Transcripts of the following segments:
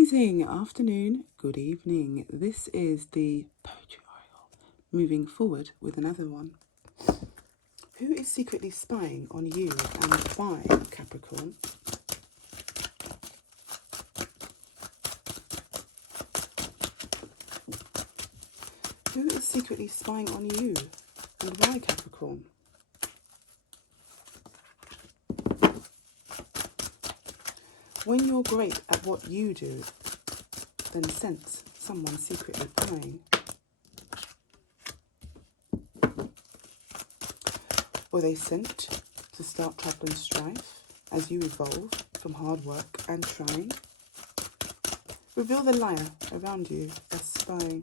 Rising, afternoon, good evening. This is the Poetry Oracle, moving forward with another one. Who is secretly spying on you and why, Capricorn? Who is secretly spying on you and why, Capricorn? When you're great at what you do, then sense someone secretly prying. Were they sent to start trouble and strife as you evolve from hard work and trying? Reveal the liar around you as spying,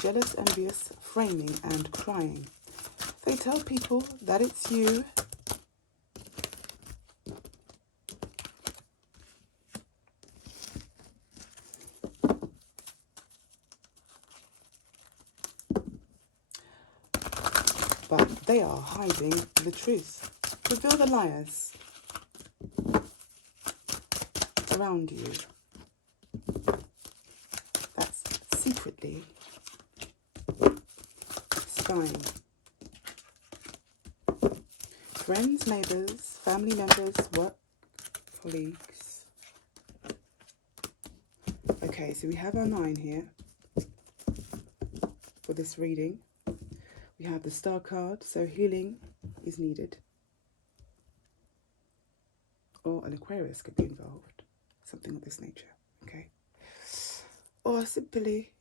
jealous, envious, framing and crying. They tell people that it's you. But they are hiding the truth. Reveal the liars around you. That's secretly spying. Friends, neighbours, family members, work colleagues. Okay, so we have our 9 here for this reading. We have the Star card, so healing is needed. Or an Aquarius could be involved, something of this nature, okay? Or simply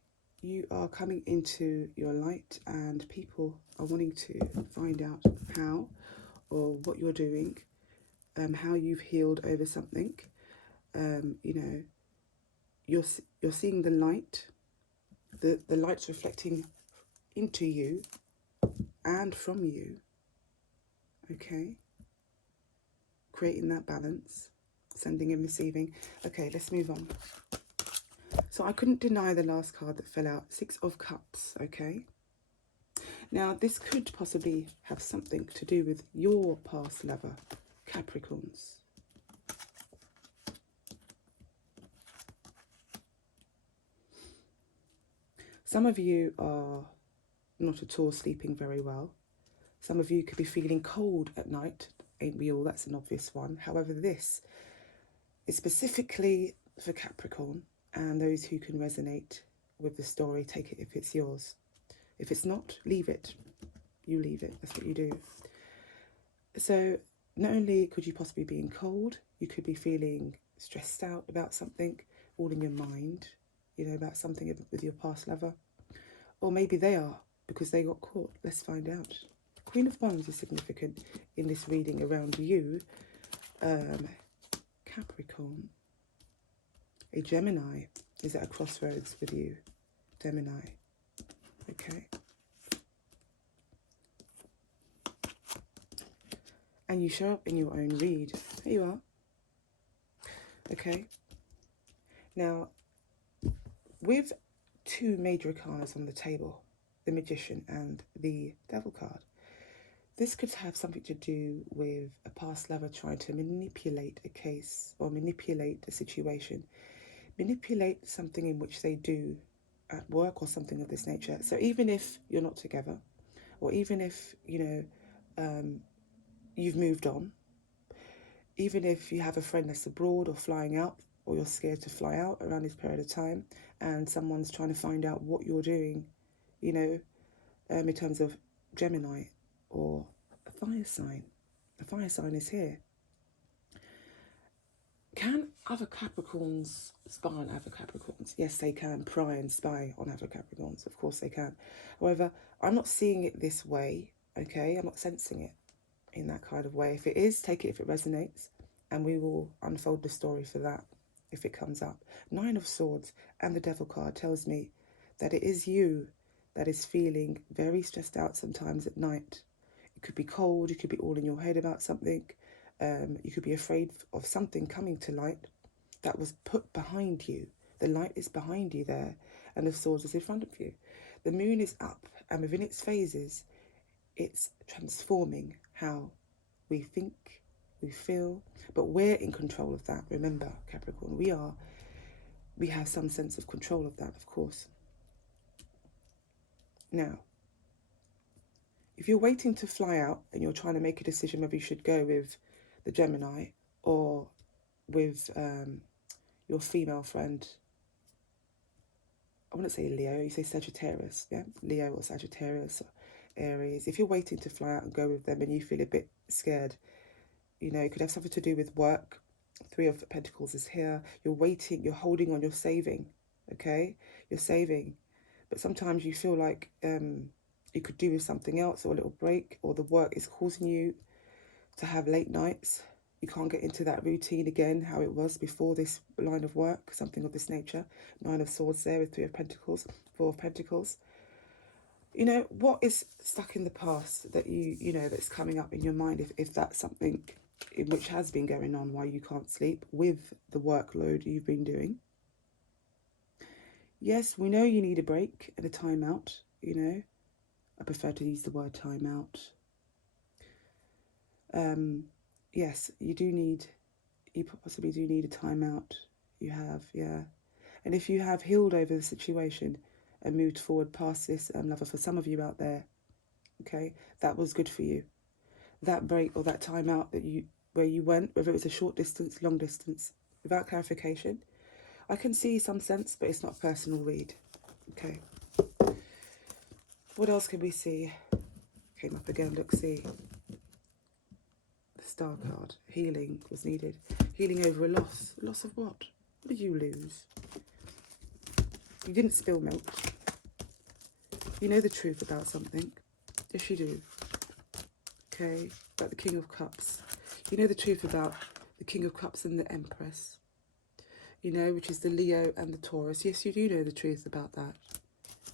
you are coming into your light and people are wanting to find out how or what you're doing, how you've healed over something. You know, you're seeing the light, the light's reflecting into you and from you, okay? Creating that balance, sending and receiving. Okay, let's move on. So I couldn't deny the last card that fell out, 6 of Cups, okay? Now, this could possibly have something to do with your past lover, Capricorns. Some of you are not at all sleeping very well. Some of you could be feeling cold at night. Ain't we all? That's an obvious one. However, this is specifically for Capricorn and those who can resonate with the story. Take it if it's yours. If it's not, leave it. You leave it. That's what you do. So not only could you possibly be in cold, you could be feeling stressed out about something, all in your mind, you know, about something with your past lover. Or maybe they are, because they got caught. Let's find out. Queen of Wands is significant in this reading around you, Capricorn. A Gemini is at a crossroads with you, Gemini. Okay. And you show up in your own read. There you are. Okay. Now, with 2 major arcanas on the table, the Magician and the Devil card, this could have something to do with a past lover trying to manipulate a case or manipulate a situation, manipulate something in which they do at work or something of this nature. So even if you're not together, or even if, you know, you've moved on, even if you have a friend that's abroad or flying out, or you're scared to fly out around this period of time, and someone's trying to find out what you're doing, you know, in terms of Gemini or a fire sign. A fire sign is here. Can other Capricorns spy on other Capricorns? Yes, they can pry and spy on other Capricorns. Of course they can. However, I'm not seeing it this way, okay? I'm not sensing it in that kind of way. If it is, take it if it resonates, and we will unfold the story for that if it comes up. 9 of Swords and the Devil card tells me that it is you that is feeling very stressed out sometimes at night. It could be cold, you could be all in your head about something, you could be afraid of something coming to light that was put behind you. The light is behind you there, and the Swords is in front of you. The moon is up, and within its phases, it's transforming how we think, we feel, but we're in control of that. Remember, Capricorn, we are we have some sense of control of that, of course. Now, if you're waiting to fly out and you're trying to make a decision whether you should go with the Gemini or with your female friend, I wouldn't say Leo, you say Sagittarius, yeah? Leo or Sagittarius or Aries. If you're waiting to fly out and go with them and you feel a bit scared, you know, it could have something to do with work. Three of Pentacles is here. You're waiting, you're holding on, you're saving, okay? You're saving. But sometimes you feel like you could do with something else, or a little break, or the work is causing you to have late nights. You can't get into that routine again, how it was before this line of work, something of this nature. Nine of Swords there with Three of Pentacles, Four of Pentacles. You know, what is stuck in the past that you know, that's coming up in your mind, if that's something in which has been going on while you can't sleep with the workload you've been doing. Yes, we know you need a break and a timeout, you know. I prefer to use the word timeout. Yes, you possibly do need a timeout. You have, yeah. And if you have healed over the situation and moved forward past this, lover, for some of you out there, okay, that was good for you. That break or that timeout where you went, whether it was a short distance, long distance, without clarification, I can see some sense, but it's not a personal read. Okay. What else can we see? Came up again, look, see. The Star card. Healing was needed. Healing over a loss. A loss of what? What did you lose? You didn't spill milk. You know the truth about something. Yes, you do. Okay. About the King of Cups. You know the truth about the King of Cups and the Empress. You know, which is the Leo and the Taurus. Yes, you do know the truth about that.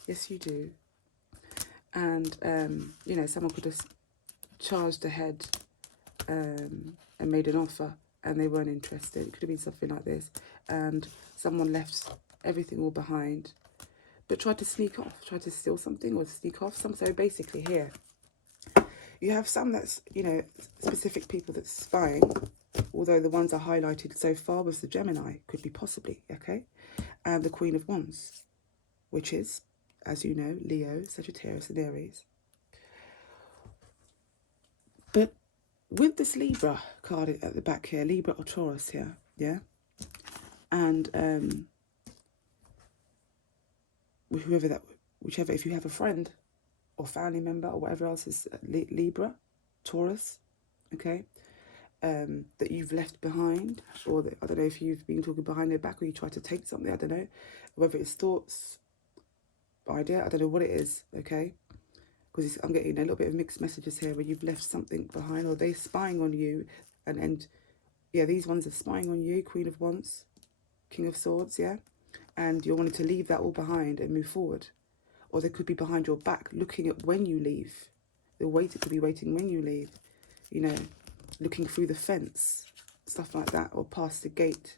Yes, you do. And, you know, someone could have charged ahead and made an offer and they weren't interested. It could have been something like this. And someone left everything all behind, but tried to sneak off, tried to steal something or sneak off. So basically here, you have some that's, you know, specific people that's spying, although the ones I highlighted so far was the Gemini, could be possibly, okay? And the Queen of Wands, which is, as you know, Leo, Sagittarius and Aries. But with this Libra card at the back here, Libra or Taurus here, yeah? And whichever, if you have a friend or family member or whatever else is Libra, Taurus, okay, that you've left behind, or that, I don't know if you've been talking behind their back or you try to take something, I don't know, whether it's thoughts, idea, I don't know what it is, okay, because I'm getting a little bit of mixed messages here where you've left something behind, or they're spying on you, and yeah, these ones are spying on you, Queen of Wands, King of Swords, yeah, and you're wanting to leave that all behind and move forward. Or they could be behind your back looking at when you leave. They're waiting to be waiting when you leave, you know, looking through the fence, stuff like that, or past the gate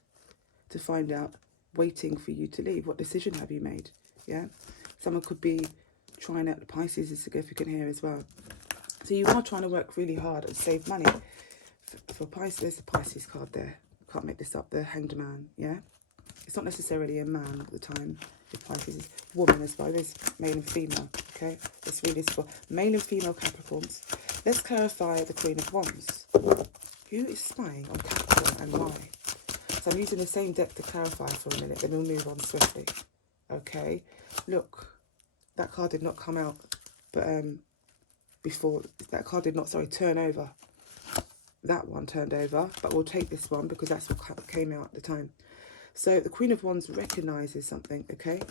to find out, waiting for you to leave. What decision have you made? Yeah, someone could be trying out. The Pisces is significant here as well. So you are trying to work really hard and save money. For Pisces, there's a Pisces card there. Can't make this up. The Hanged Man, yeah. It's not necessarily a man at the time. The Pisces is woman as well. There's male and female, okay? Let's read this for male and female Capricorns. Let's clarify the Queen of Wands. Who is spying on Capricorn and why? So I'm using the same deck to clarify for a minute, then we'll move on swiftly. Okay, look, that card did not come out, but before, that card did not, sorry, turn over. That one turned over, but we'll take this one because that's what came out at the time. So the Queen of Wands recognises something, okay?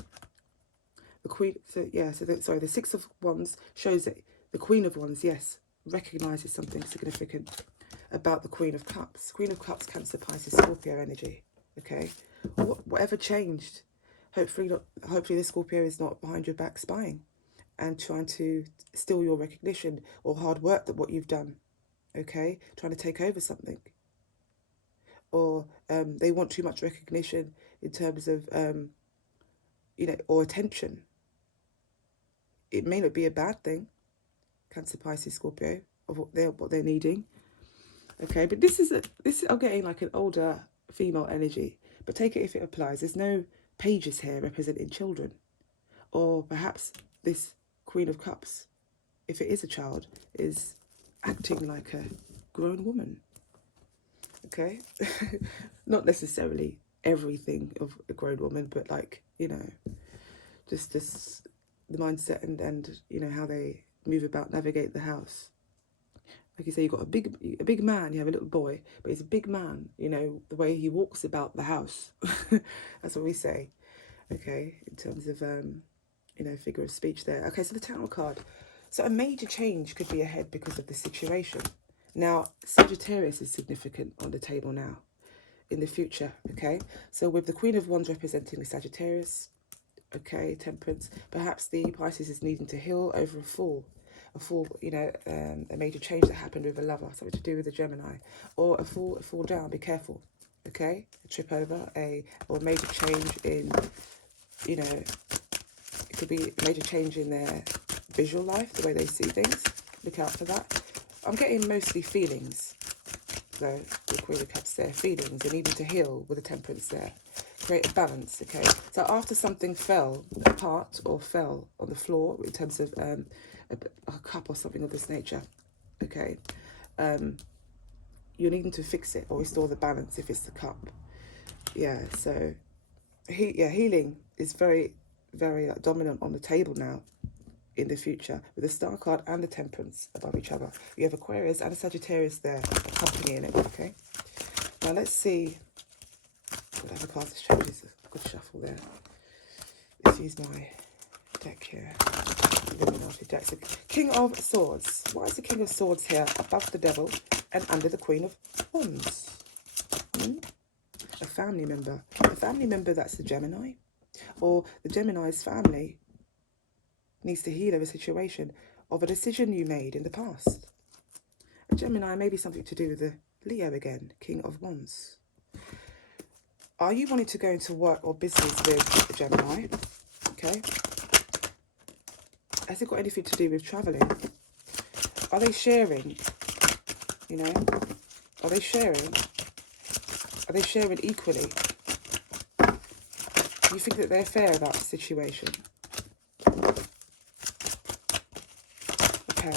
The Queen, so yeah, so the Six of Wands shows that the Queen of Wands, yes, recognises something significant about the Queen of Cups. Queen of Cups, Cancer, Pisces, Scorpio energy, okay? Whatever changed, hopefully the Scorpio is not behind your back spying and trying to steal your recognition or hard work that what you've done, okay? Trying to take over something. Or they want too much recognition in terms of, you know, or attention. It may not be a bad thing, Cancer, Pisces, Scorpio, of what they're needing. Okay, but this is I'm getting like an older female energy, but take it if it applies. There's no pages here representing children. Or perhaps this Queen of Cups, if it is a child, is acting like a grown woman. Okay? Not necessarily everything of a grown woman, but like, you know, just this, the mindset and you know, how they move about, navigate the house. Like you say, you've got a big man, you have a little boy, but he's a big man, you know, the way he walks about the house. That's what we say, okay, in terms of, you know, figure of speech there. Okay, so the Tower card. So a major change could be ahead because of the situation. Now, Sagittarius is significant on the table now, in the future, okay? So with the Queen of Wands representing the Sagittarius, okay, Temperance, perhaps the Pisces is needing to heal over a fall, you know, a major change that happened with a lover, something to do with a Gemini, or a fall down, be careful, okay? A trip over, or a major change in, you know, it could be a major change in their visual life, the way they see things. Look out for that. I'm getting mostly feelings, though, the Queen of Cups there, feelings, and even to heal with the Temperance there. Create a balance, okay? So after something fell apart or fell on the floor, in terms of a cup or something of this nature, okay, you're needing to fix it or restore the balance if it's the cup. Yeah, so healing is very, very dominant on the table now in the future, with the Star card and the Temperance above each other. You have Aquarius and a Sagittarius there accompanying it, okay? Now let's see what other cards has changed. Good shuffle there. Let's use my deck here. Illuminati deck. So, King of Swords. Why is the King of Swords here above the Devil and under the Queen of Wands? A family member. A family member that's the Gemini. Or the Gemini's family needs to heal a situation of a decision you made in the past. A Gemini may be something to do with the Leo again, King of Wands. Are you wanting to go into work or business with a Gemini? Okay. Has it got anything to do with travelling? Are they sharing? You know? Are they sharing? Are they sharing equally? Do you think that they're fair about the situation? Okay.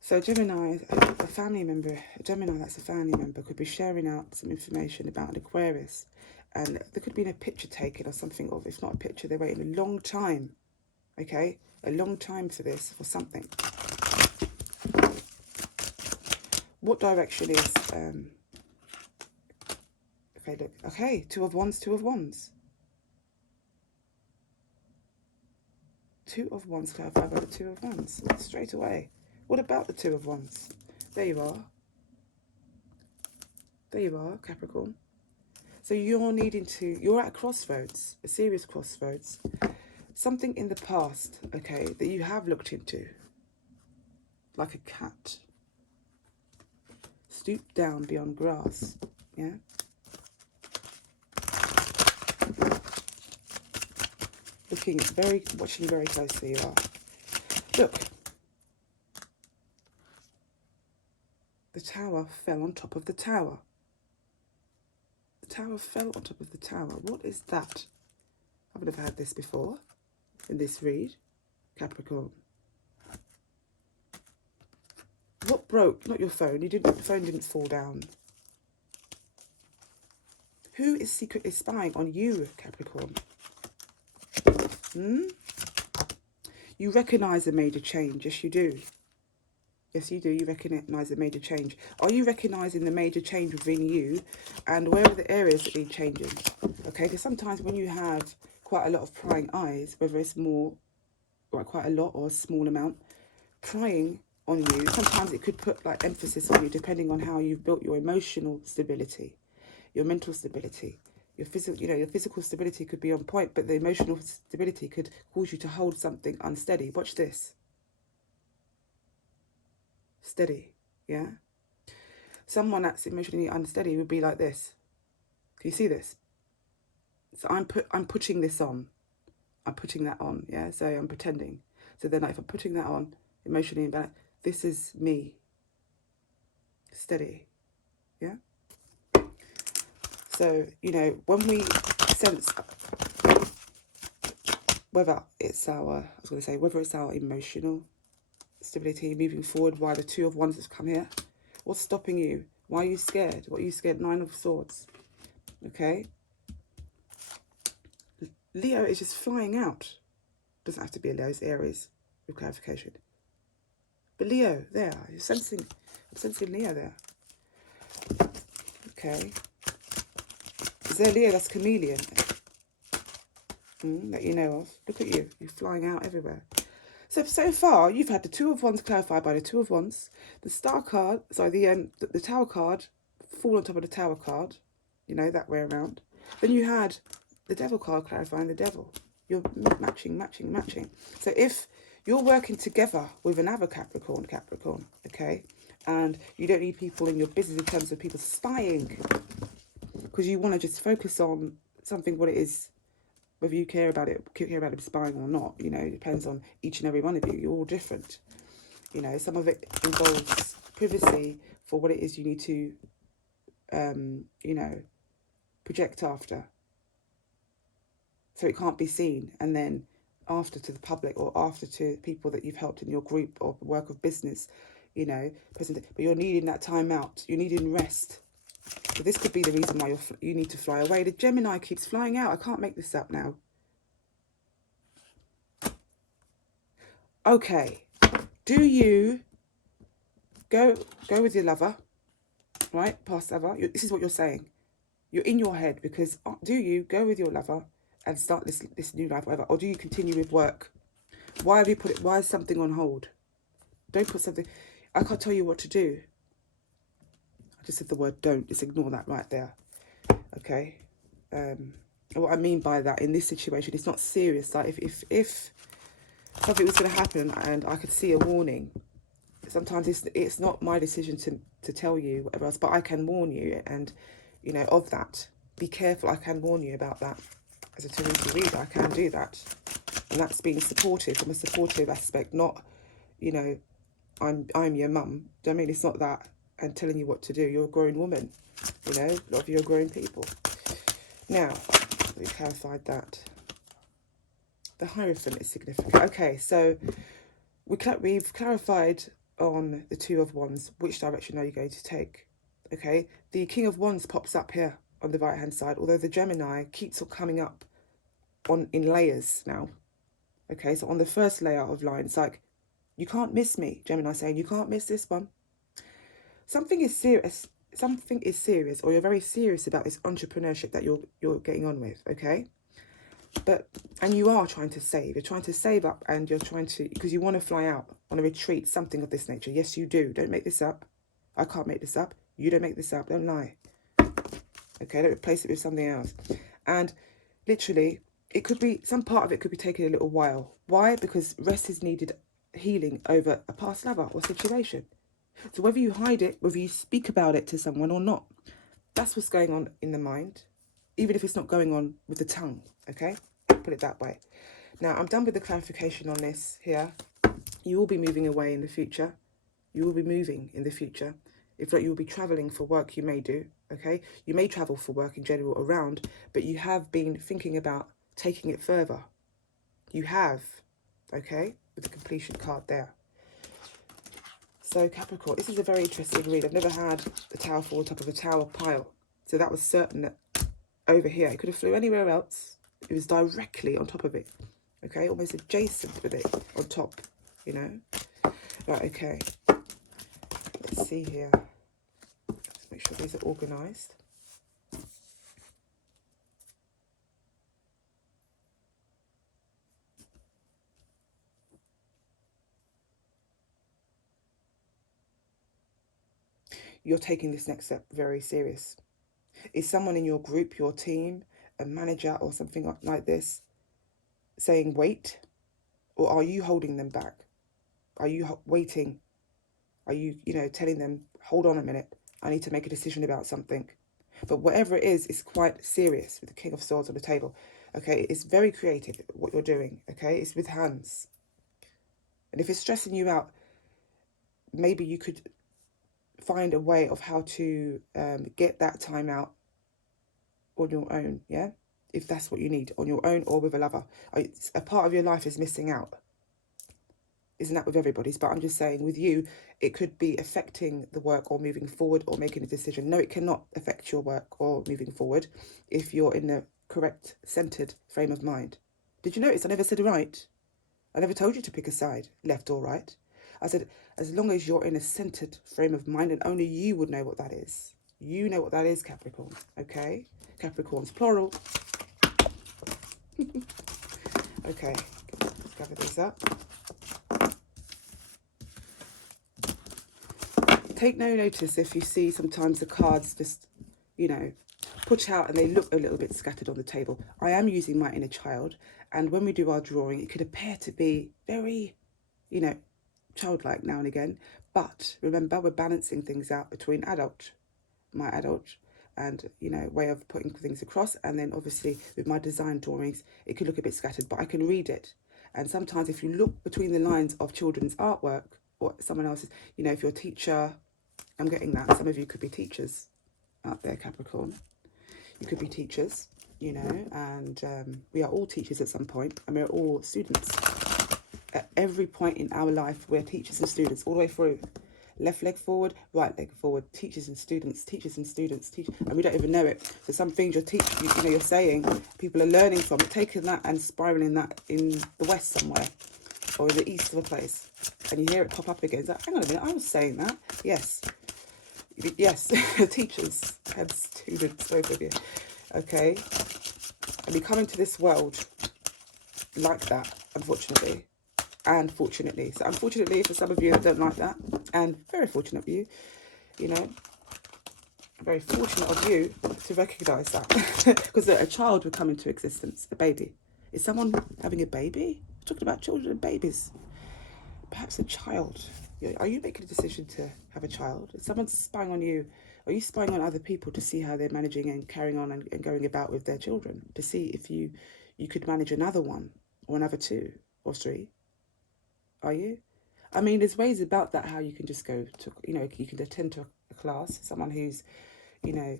So Gemini, a family member, a Gemini that's a family member could be sharing out some information about an Aquarius. And there could be a picture taken or something, or if not a picture, they're waiting a long time. Okay? A long time for this, for something. What direction is... okay, look. Okay, Two of Wands, Two of Wands. Two of Wands, clarified by the Two of Wands. Straight away. What about the Two of Wands? There you are. There you are, Capricorn. So you're needing to... You're at a crossroads, a serious crossroads. Something in the past, okay, that you have looked into. Like a cat. Stoop down beyond grass, yeah? Watching very closely you are. Look. The tower fell on top of the tower. The tower fell on top of the tower. What is that? I've never had this before in this read, Capricorn. What broke? Not your phone. The phone didn't fall down. Who is secretly spying on you, Capricorn? You recognise a major change. Yes, you do. Yes, you do. You recognise a major change. Are you recognising the major change within you? And where are the areas that need changing? Okay, because sometimes when you have quite a lot of prying eyes, whether it's more, or quite a lot or a small amount, prying on you, sometimes it could put like emphasis on you, depending on how you've built your emotional stability, your mental stability. Your physical, you know, your physical stability could be on point, but the emotional stability could cause you to hold something unsteady. Watch this. Steady, yeah? Someone that's emotionally unsteady would be like this. Can you see this? So I'm putting this on. I'm putting that on, yeah? So I'm pretending. So then like, if I'm putting that on, emotionally imbalanced, this is me. Steady, yeah? So, you know, when we sense, whether it's our emotional stability moving forward, why the Two of Wands has come here. What's stopping you? Why are you scared? What are you scared? Nine of Swords. Okay. Leo is just flying out. Doesn't have to be a Leo, it's Aries, with clarification. But Leo, there, I'm sensing Leo there. Okay. Is there Leo that's chameleon? That you know of? Look at you, you're flying out everywhere. So far, you've had the Two of Wands clarified by the Two of Wands. The Star card, sorry, the Tower card fall on top of the Tower card. You know, that way around. Then you had the Devil card clarifying the Devil. You're matching. So if you're working together with another Capricorn, okay, and you don't need people in your business in terms of people spying, because you want to just focus on something, what it is, whether you care about it spying or not, you know, it depends on each and every one of you. You're all different. You know, some of it involves privacy for what it is you need to, you know, project after. So it can't be seen. And then after to the public or after to people that you've helped in your group or work of business, you know, but you're needing that time out. You're needing rest. So this could be the reason why you need to fly away. The Gemini keeps flying out. I can't make this up now. Okay. Do you go with your lover, right? Past lover. This is what you're saying. You're in your head because do you go with your lover and start this new life, whatever, or do you continue with work? Why have you put it? Why is something on hold? Don't put something. I can't tell you what to do. I just said the word don't. Just ignore that right there. Okay. What I mean by that in this situation, it's not serious. Like if something was going to happen and I could see a warning, sometimes it's not my decision to tell you whatever else, but I can warn you, and you know of that. Be careful. I can warn you about that. As a tarot reader, I can do that, and that's being supportive from a supportive aspect, not, you know, I'm your mum. Do you know what I mean? It's not that, and telling you what to do. You're a grown woman, you know. A lot of you are grown people. Now, we clarified that. The Hierophant is significant. Okay, so we've clarified on the Two of Wands which direction are you going to take. Okay, the King of Wands pops up here on the right hand side, although the Gemini keeps on coming up in layers now. Okay, so on the first layer of line, it's like, you can't miss me. Gemini saying, you can't miss this one. Something is serious, or you're very serious about this entrepreneurship that you're getting on with, okay? And you are trying to save. You're trying to save up, and you're trying to, because you want to fly out on a retreat, something of this nature. Yes, you do. Don't make this up. I can't make this up. You don't make this up. Don't lie. Okay, don't replace it with something else. And literally, it could be, some part of it could be taking a little while. Why? Because rest is needed, healing over a past lover or situation. So whether you hide it, whether you speak about it to someone or not, that's what's going on in the mind, even if it's not going on with the tongue, okay? Put it that way. Now, I'm done with the clarification on this here. You will be moving away in the future. You will be moving in the future. If not, you will be travelling for work, you may do, okay? You may travel for work in general around, but you have been thinking about taking it further. You have, okay? With the completion card there. So Capricorn, this is a very interesting read. I've never had the Tower fall on top of a tower pile. So that was certain that over here, it could have flew anywhere else. It was directly on top of it. Okay, almost adjacent with it on top, you know. Right, okay. Let's see here. Let's make sure these are organised. You're taking this next step very serious. Is someone in your group, your team, a manager or something like this saying wait? Or are you holding them back? Are you waiting? Are you, you know, telling them, hold on a minute, I need to make a decision about something? But whatever it is quite serious with the King of Swords on the table. Okay, it's very creative what you're doing. Okay, it's with hands. And if it's stressing you out, maybe you could find a way of how to get that time out on your own, yeah? if that's what you need, on your own or with a lover. A part of your life is missing out. Isn't that with everybody's? But I'm just saying, with you, it could be affecting the work or moving forward or making a decision. No, it cannot affect your work or moving forward if you're in the correct, centered frame of mind. Did you notice I never said right? I never told you to pick a side, left or right. I said, as long as you're in a centered frame of mind, and only you would know what that is. You know what that is, Capricorn, okay? Capricorn's plural. Okay, let's cover these up. Take no notice if you see sometimes the cards just, you know, put out and they look a little bit scattered on the table. I am using my inner child, and when we do our drawing, it could appear to be very, you know, childlike now and again. But remember, we're balancing things out between my adult, and, you know, way of putting things across. And then obviously with my design drawings, it could look a bit scattered, but I can read it. And sometimes if you look between the lines of children's artwork or someone else's, you know, if you're a teacher, I'm getting that. Some of you could be teachers out there, Capricorn. You could be teachers, you know, and we are all teachers at some point, and we're all students. At every point in our life, we're teachers and students all the way through. Left leg forward, right leg forward, teachers and students, and we don't even know it. So some things you're saying, people are learning from it, taking that and spiraling that in the west somewhere, or in the east of a place, and you hear it pop up again. It's like, hang on a minute, I was saying that. Yes, teachers and students, both of you. Okay, and we come into this world like that, unfortunately. And fortunately. So unfortunately for some of you that don't like that, and very fortunate of you, you know, very fortunate of you to recognise that. Because a child would come into existence, a baby. Is someone having a baby? We're talking about children and babies. Perhaps a child. Are you making a decision to have a child? Is someone spying on you? Are you spying on other people to see how they're managing and carrying on and going about with their children? To see if you could manage another one or another two or three? Are you? I mean, there's ways about that, how you can just go to, you know, you can attend to a class, someone who's, you know,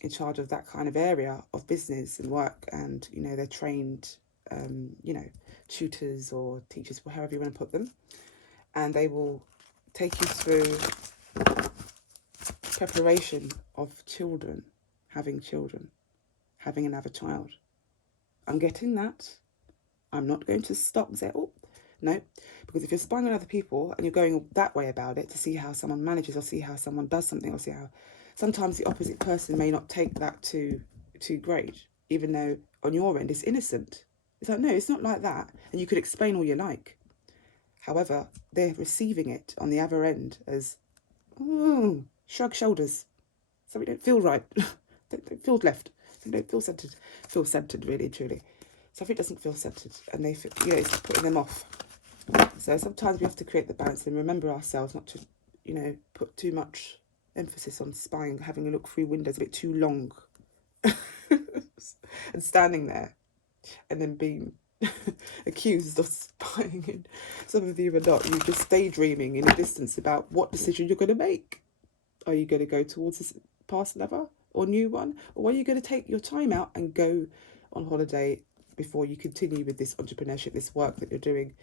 in charge of that kind of area of business and work, and, you know, they're trained, you know, tutors or teachers, however you want to put them, and they will take you through preparation of children, having another child. I'm getting that. I'm not going to stop and say, oh, no, because if you're spying on other people and you're going that way about it to see how someone manages or see how someone does something or see how, sometimes the opposite person may not take that too great, even though on your end it's innocent. It's like, no, it's not like that. And you could explain all you like. However, they're receiving it on the other end as, oh, shrug shoulders. Something don't feel right. don't feel left. Something don't feel centered really and truly. Something doesn't feel centered, and they feel, you know, it's putting them off. So sometimes we have to create the balance and remember ourselves not to, you know, put too much emphasis on spying, having a look through windows a bit too long and standing there and then being accused of spying. And some of you are not. You're just daydreaming in the distance about what decision you're going to make. Are you going to go towards this past lover or new one? Or are you going to take your time out and go on holiday before you continue with this entrepreneurship, this work that you're doing?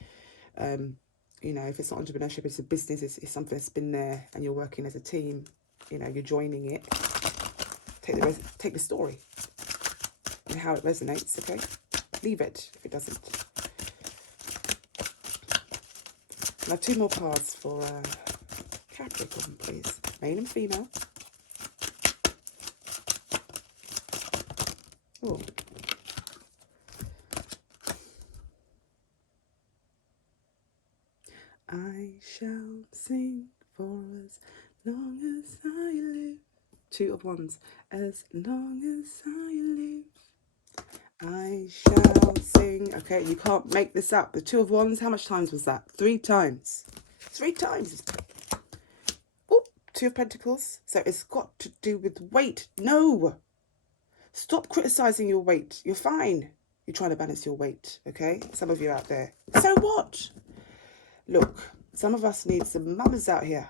You know, if it's not entrepreneurship, it's a business, it's something that's been there and you're working as a team, you know, you're joining it. Take the story and how it resonates, okay? Leave it if it doesn't. I have two more cards for Capricorn, please. Male and female. Oh. I shall sing for as long as I live. Two of Wands. As long as I live, I shall sing. Okay, you can't make this up. The Two of Wands, how much times was that? 3 times. 3 times. Oh, Two of Pentacles. So it's got to do with weight. No. Stop criticizing your weight. You're fine. You're trying to balance your weight, okay? Some of you out there. So what? Look, some of us need some mamas out here.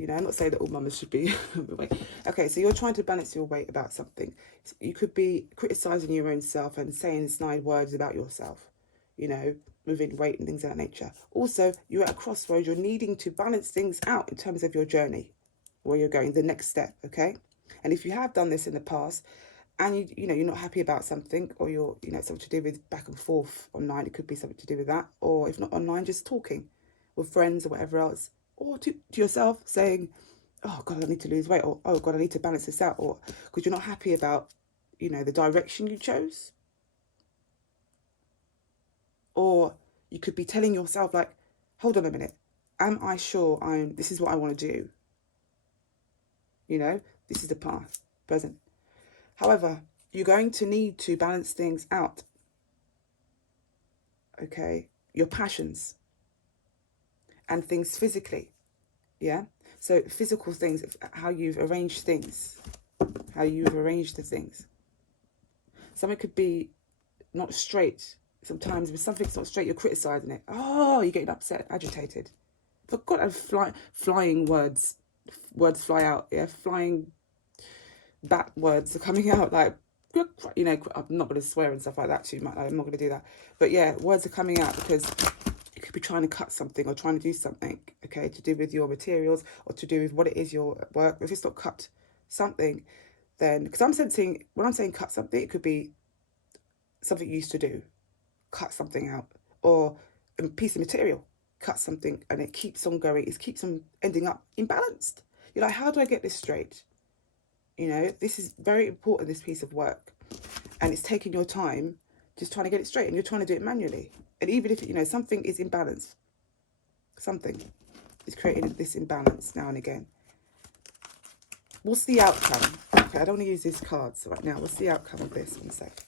You know, I'm not saying that all mamas should be overweight. Okay, so you're trying to balance your weight about something. You could be criticising your own self and saying snide words about yourself, you know, moving weight and things of that nature. Also, you're at a crossroads. You're needing to balance things out in terms of your journey, where you're going, the next step, okay? And if you have done this in the past, and you know, you're not happy about something, or you're, you know, something to do with back and forth online, it could be something to do with that, or if not online, just talking with friends or whatever else, or to yourself saying, oh God, I need to lose weight, or oh God, I need to balance this out, or because you're not happy about, you know, the direction you chose. Or you could be telling yourself like, hold on a minute, am I sure this is what I want to do? You know, this is the path, present. However, you're going to need to balance things out. Okay, your passions and things physically. Yeah, so physical things, how you've arranged things, how you've arranged the things. Something could be not straight. Sometimes if something's not straight, you're criticizing it. Oh, you're getting upset, agitated. For God, flying words fly out. Yeah, flying bat words are coming out, like, you know, I'm not going to swear and stuff like that too much. I'm not going to do that. But yeah, words are coming out because you could be trying to cut something or trying to do something, okay, to do with your materials or to do with what it is your work. If it's not cut something, then, because I'm sensing, when I'm saying cut something, it could be something you used to do, cut something out, or a piece of material, cut something, and it keeps on going. It keeps on ending up imbalanced. You're like, how do I get this straight? You know, this is very important, this piece of work. And it's taking your time just trying to get it straight, and you're trying to do it manually. And even if, you know, something is imbalanced, something is creating this imbalance now and again. What's the outcome? Okay, I don't want to use these cards right now. What's the outcome of this? One sec.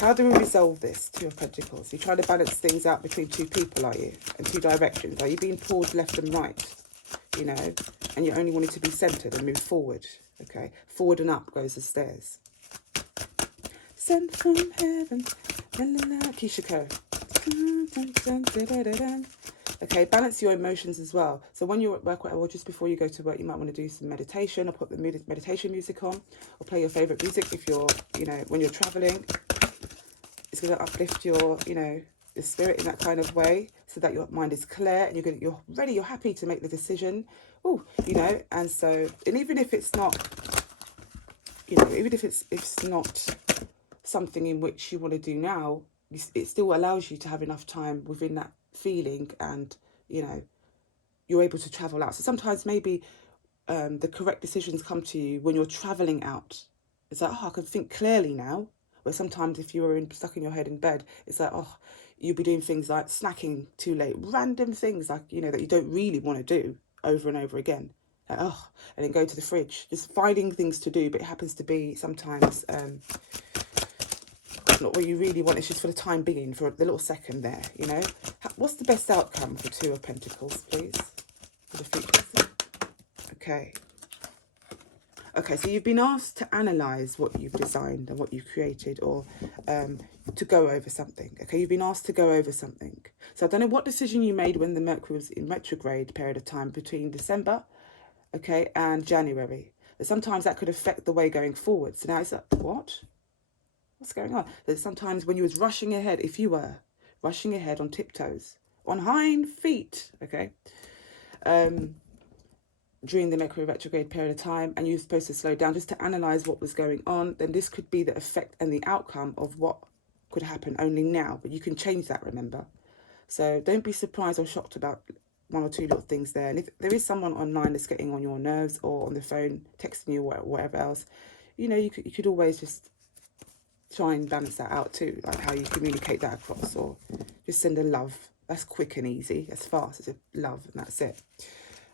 How do we resolve this? Two of Pentacles. You're trying to balance things out between two people, are you? And two directions. Are you being pulled left and right? You know, and you only wanted to be centered and move forward. Okay, forward and up goes the stairs. Sent from heaven, la la la, Keisha Cole. Okay, balance your emotions as well. So when you're at work or just before you go to work, you might want to do some meditation, or put the meditation music on, or play your favorite music if you're, you know, when you're traveling. It's going to uplift your, you know, the spirit in that kind of way, so that your mind is clear and you're ready, you're happy to make the decision. Oh, you know, and so, and even if it's not, you know, even if it's not something in which you want to do now, it still allows you to have enough time within that feeling, and, you know, you're able to travel out. So sometimes maybe the correct decisions come to you when you're traveling out. It's like, oh, I can think clearly now. Where sometimes if you were stuck in your head in bed, it's like, oh, you'll be doing things like snacking too late, random things like, you know, that you don't really want to do over and over again. Like, oh, and then go to the fridge, just finding things to do, but it happens to be sometimes not what you really want. It's just for the time being, for the little second there, you know. What's the best outcome for Two of Pentacles, please, for the future? Okay. Okay, so you've been asked to analyse what you've designed and what you've created, or to go over something. Okay, you've been asked to go over something. So I don't know what decision you made when the Mercury was in retrograde period of time between December, okay, and January. But sometimes that could affect the way going forward. So now it's like, what? What's going on? That sometimes when you was rushing ahead, if you were rushing ahead on tiptoes, on hind feet, okay, during the Mercury retrograde period of time, and you're supposed to slow down just to analyse what was going on, then this could be the effect and the outcome of what could happen only now. But you can change that, remember. So don't be surprised or shocked about one or two little things there. And if there is someone online that's getting on your nerves, or on the phone, texting you, or whatever else, you know, you could always just try and balance that out too, like how you communicate that across, or just send a love. That's quick and easy, that's fast, it's a love, and that's it.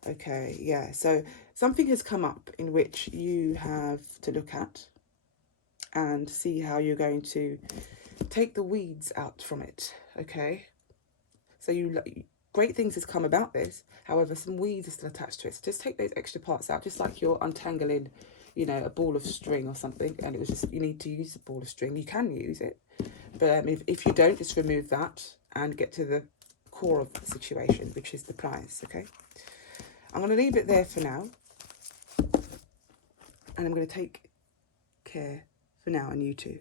Okay, yeah, so something has come up in which you have to look at and see how you're going to take the weeds out from it, okay? So great things has come about this, however, some weeds are still attached to it. So just take those extra parts out, just like you're untangling, you know, a ball of string or something, and it was just, you need to use a ball of string. You can use it, but if you don't, just remove that and get to the core of the situation, which is the prize, okay? I'm going to leave it there for now. And I'm going to take care for now, and you too.